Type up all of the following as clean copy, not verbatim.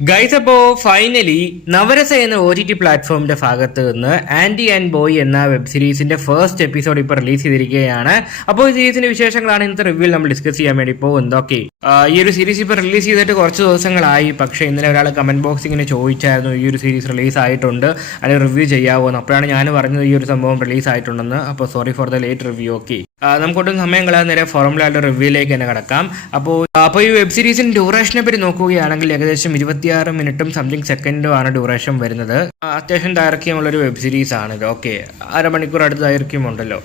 Guys, അപ്പോൾ finally Navarasa എന്ന OTT പ്ലാറ്റ്ഫോമിന്റെ ഭാഗത്ത് നിന്ന് ആൻറ്റി ആൻഡ് ബോയ് എന്ന വെബ് സീരീസിന്റെ ഫസ്റ്റ് എപ്പിസോഡ് ഇപ്പോൾ റിലീസ് ചെയ്തിരിക്കുകയാണ്. അപ്പോൾ ഈ സീരീസിന്റെ വിശേഷങ്ങളാണ് ഇന്നത്തെ റിവ്യൂവിൽ നമ്മൾ ഡിസ്കസ് ചെയ്യാൻ വേണ്ടി പോകുന്നത്. ഓക്കെ, ഈ ഒരു സീരീസ് ഇപ്പോൾ റിലീസ് ചെയ്തിട്ട് കുറച്ച് ദിവസങ്ങളായി. പക്ഷേ ഇന്നലെ ഒരാൾ കമന്റ് ബോക്സ് ഇങ്ങനെ ചോദിച്ചായിരുന്നു ഈ ഒരു സീരീസ് റിലീസ് ആയിട്ടുണ്ട്, അല്ലെങ്കിൽ റിവ്യൂ ചെയ്യാവോ എന്ന്. അപ്പോഴാണ് ഞാൻ പറഞ്ഞത് ഈ ഒരു സംഭവം റിലീസ് ആയിട്ടുണ്ടെന്ന്. അപ്പോൾ sorry for the late review. Okay, നമുക്കൊട്ടും സമയം കളയാൻ നേരെ ഫോർമുലയുടെ റിവ്യൂയിലേക്ക് തന്നെ കിടക്കാം. അപ്പോൾ ഈ വെബ് സീരീസിന്റെ ഡ്യൂറേഷനെ പറ്റി നോക്കുകയാണെങ്കിൽ ഏകദേശം 26 മിനിറ്റും സംതിങ് സെക്കൻഡും ആണ് ഡ്യൂറേഷൻ വരുന്നത്. അത്യാവശ്യം ദൈർഘ്യമുള്ളൊരു വെബ് സീരീസ് ആണിത്. ഓക്കെ, അരമണിക്കൂർ അടുത്ത് ദൈർഘ്യമുണ്ടല്ലോ.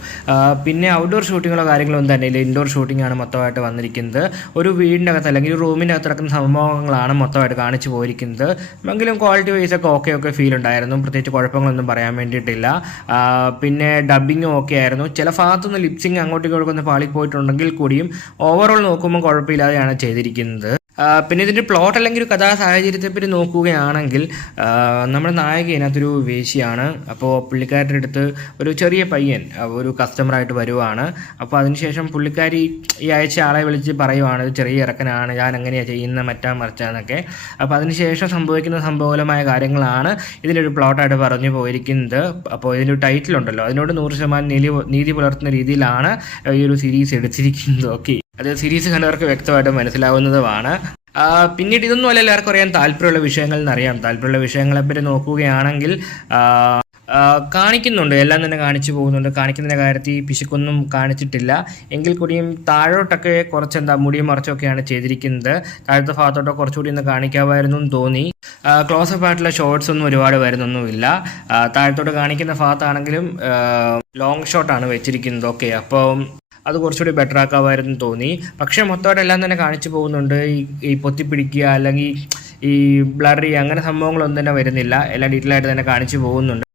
പിന്നെ ഔട്ട്ഡോർ ഷൂട്ടിങ്ങുകളോ കാര്യങ്ങളോ ഒന്നും തന്നെ ഇല്ല. ഇൻഡോർ ഷൂട്ടിംഗ് ആണ് മൊത്തമായിട്ട് വന്നിരിക്കുന്നത്. ഒരു വീടിൻ്റെ അകത്ത് അല്ലെങ്കിൽ ഒരു റൂമിൻ്റെ അകത്ത് നടക്കുന്ന സംഭവങ്ങളാണ് മൊത്തമായിട്ട് കാണിച്ചു പോയിരിക്കുന്നത്. എങ്കിലും ക്വാളിറ്റി വൈസ് ഒക്കെ ഓക്കെ ഫീൽ ഉണ്ടായിരുന്നു. പ്രത്യേകിച്ച് കുഴപ്പങ്ങളൊന്നും പറയാൻ വേണ്ടിയിട്ടില്ല. പിന്നെ ഡബ്ബിങ്ങും ഓക്കെ ആയിരുന്നു. ചില ഭാഗത്തുനിന്ന് ലിപ്സിങ് അങ്ങോട്ടും ഇങ്ങോട്ടൊക്കെ പാളിപ്പോയിട്ടുണ്ടെങ്കിൽ കൂടിയും ഓവറോൾ നോക്കുമ്പോൾ കുഴപ്പമില്ലാതെയാണ് ചെയ്തിരിക്കുന്നത്. പിന്നെ ഇതിൻ്റെ പ്ലോട്ട് അല്ലെങ്കിൽ ഒരു കഥാ സാഹചര്യത്തെപ്പറ്റി നോക്കുകയാണെങ്കിൽ നമ്മുടെ നായിക ഇതിനകത്തൊരു വേശ്യയാണ്. അപ്പോൾ പുള്ളിക്കാരുടെ അടുത്ത് ഒരു ചെറിയ പയ്യൻ ഒരു കസ്റ്റമറായിട്ട് വരുവാണ്. അപ്പോൾ അതിനുശേഷം പുള്ളിക്കാരി ഈ അയച്ച ആളെ വിളിച്ച് പറയുവാണ് ചെറിയ ഇറക്കനാണ്, ഞാൻ എങ്ങനെയാണ് ചെയ്യുന്ന മറ്റാ മറിച്ചാന്നൊക്കെ. അപ്പോൾ അതിനുശേഷം സംഭവിക്കുന്ന സംഭവമായ കാര്യങ്ങളാണ് ഇതിൻ്റെ ഒരു പ്ലോട്ടായിട്ട് പറഞ്ഞു പോയിരിക്കുന്നത്. അപ്പോൾ ഇതിൻ്റെ ഒരു ടൈറ്റിലുണ്ടല്ലോ, അതിനോട് 100% നീതി പുലർത്തുന്ന രീതിയിലാണ് ഈ ഒരു സീരീസ് എടുത്തിരിക്കുന്നത്. ഓക്കെ, അത് സീരീസ് കണ്ടവർക്ക് വ്യക്തമായിട്ട് മനസ്സിലാവുന്നതുമാണ്. പിന്നീട് ഇതൊന്നും അല്ല എല്ലാവർക്കും അറിയാൻ താല്പര്യമുള്ള വിഷയങ്ങൾ എന്നറിയാം. താല്പര്യമുള്ള വിഷയങ്ങളെപ്പറ്റി നോക്കുകയാണെങ്കിൽ കാണിക്കുന്നുണ്ട്, എല്ലാം തന്നെ കാണിച്ചു പോകുന്നുണ്ട്. കാണിക്കുന്നതിൻ്റെ കാര്യത്തിൽ പിശുക്കൊന്നും കാണിച്ചിട്ടില്ല. എങ്കിൽ കൂടിയും താഴോട്ടൊക്കെ കുറച്ച് മുടിയും മറച്ചൊക്കെയാണ് ചെയ്തിരിക്കുന്നത്. താഴത്തെ ഭാഗത്തോട്ടോ കുറച്ചുകൂടി ഒന്ന് കാണിക്കാമായിരുന്നു എന്ന് തോന്നി. ക്ലോസപ്പ് ആയിട്ടുള്ള ഷോർട്സ് ഒന്നും ഒരുപാട് വരുന്നൊന്നുമില്ല. താഴത്തോട്ട് കാണിക്കുന്ന ഭാഗത്താണെങ്കിലും ലോങ് ഷോട്ടാണ് വെച്ചിരിക്കുന്നത്. ഓക്കെ, അപ്പം അത് കുറച്ചുകൂടി ബെറ്റർ ആക്കാമായിരുന്നു തോന്നി. പക്ഷേ മൊത്തമായിട്ട് എല്ലാം തന്നെ കാണിച്ചു പോകുന്നുണ്ട്. ഈ പൊത്തിപ്പിടിക്കുക അല്ലെങ്കിൽ ഈ ബ്ലറി അങ്ങനെ സംഭവങ്ങളൊന്നും തന്നെ വരുന്നില്ല. എല്ലാം ഡീറ്റെയിൽ ആയിട്ട് തന്നെ കാണിച്ചു പോകുന്നുണ്ട്.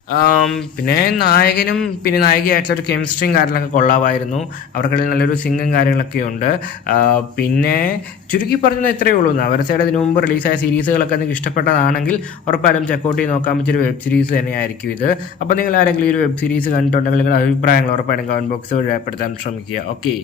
പിന്നെ നായകനും പിന്നെ നായികയായിട്ടുള്ള ഒരു കെമിസ്ട്രിയും കാര്യങ്ങളൊക്കെ കൊള്ളാമായിരുന്നു. അവർക്കിടയിൽ നല്ലൊരു സിംഗും കാര്യങ്ങളൊക്കെ ഉണ്ട്. പിന്നെ ചുരുക്കി പറഞ്ഞത് ഇത്രയേ ഉള്ളൂ. നവരസയുടെ ഇതിനു മുമ്പ് റിലീസായ സീരീസുകളൊക്കെ നിങ്ങൾക്ക് ഇഷ്ടപ്പെട്ടതാണെങ്കിൽ ഉറപ്പായും ചെക്കൗട്ട് ചെയ്ത് നോക്കാൻ പറ്റിയൊരു വെബ് സീരീസ് തന്നെയായിരിക്കും ഇത്. അപ്പോൾ നിങ്ങൾ ആരെങ്കിലും ഈ ഒരു വെബ് സീരീസ് കണ്ടിട്ടുണ്ടെങ്കിൽ നിങ്ങളുടെ അഭിപ്രായങ്ങൾ ഉറപ്പായും കമന്റ് ബോക്സിൽ രേഖപ്പെടുത്താൻ ശ്രമിക്കുക. ഓക്കെ.